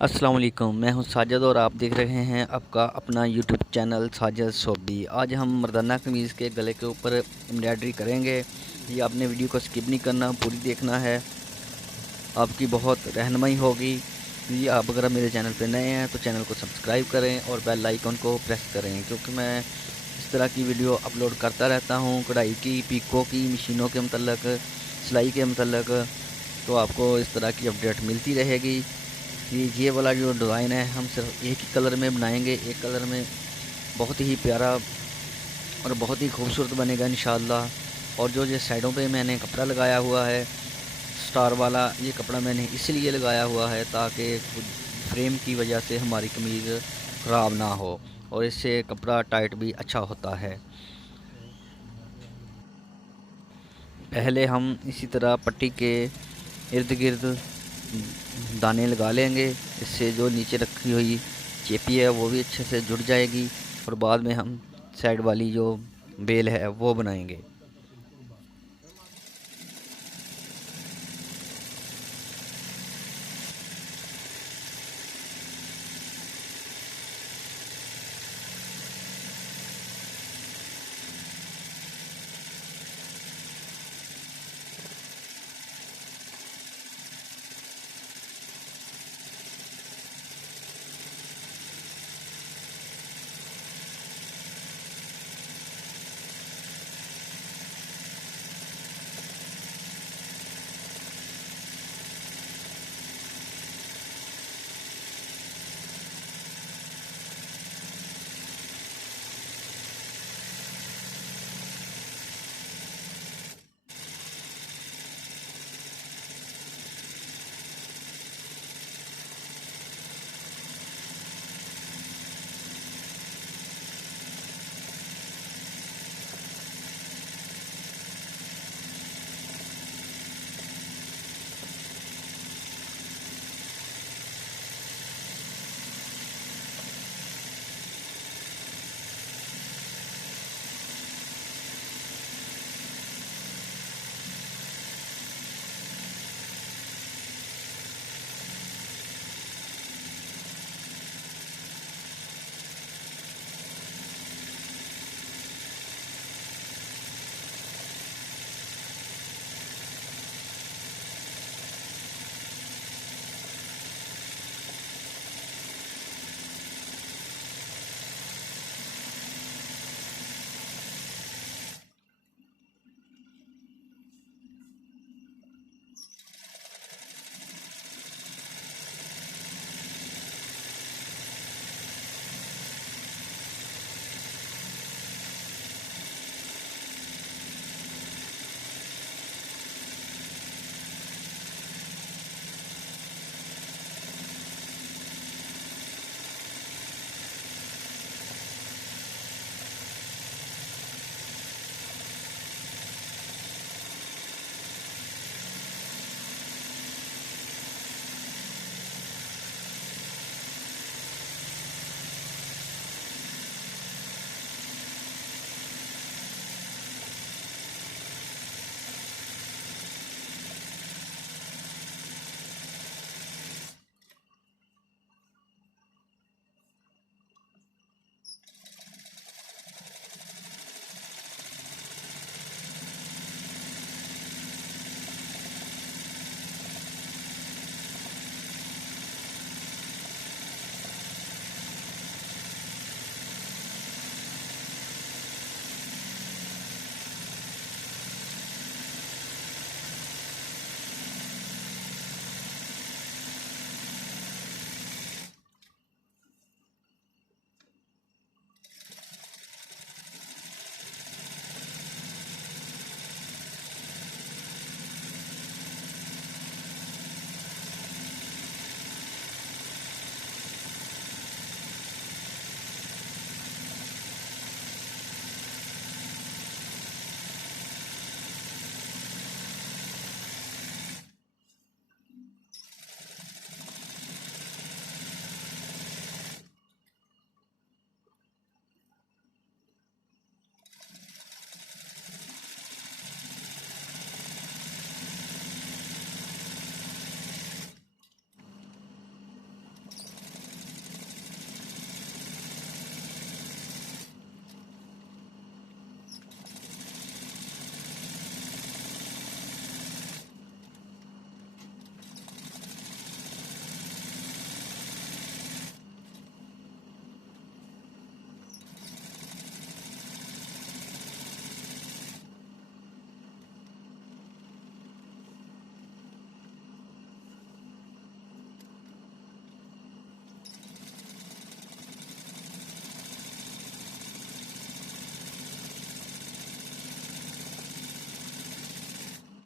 अस्सलाम वालेकुम, मैं हूं साजिद और आप देख रहे हैं आपका अपना यूट्यूब चैनल साजिद सोबी। आज हम मर्दाना कमीज़ के गले के ऊपर एम्ब्रॉयडरी करेंगे। ये आपने वीडियो को स्किप नहीं करना, पूरी देखना है, आपकी बहुत रहनुमाई होगी। ये आप अगर मेरे चैनल पे नए हैं तो चैनल को सब्सक्राइब करें और बेल आइकन को प्रेस करें, क्योंकि मैं इस तरह की वीडियो अपलोड करता रहता हूँ, कढ़ाई की, पीको की, मशीनों के मतलब, सिलाई के मतलब। तो आपको इस तरह की अपडेट मिलती रहेगी कि ये वाला जो डिज़ाइन है हम सिर्फ एक ही कलर में बनाएंगे, एक कलर में। बहुत ही प्यारा और बहुत ही खूबसूरत बनेगा इंशाअल्लाह। और जो ये साइडों पे मैंने कपड़ा लगाया हुआ है स्टार वाला, ये कपड़ा मैंने इसलिए लगाया हुआ है ताकि फ्रेम की वजह से हमारी कमीज़ ख़राब ना हो और इससे कपड़ा टाइट भी अच्छा होता है। पहले हम इसी तरह पट्टी के इर्द गिर्द दाने लगा लेंगे, इससे जो नीचे रखी हुई चेपी है वो भी अच्छे से जुड़ जाएगी और बाद में हम साइड वाली जो बेल है वो बनाएंगे।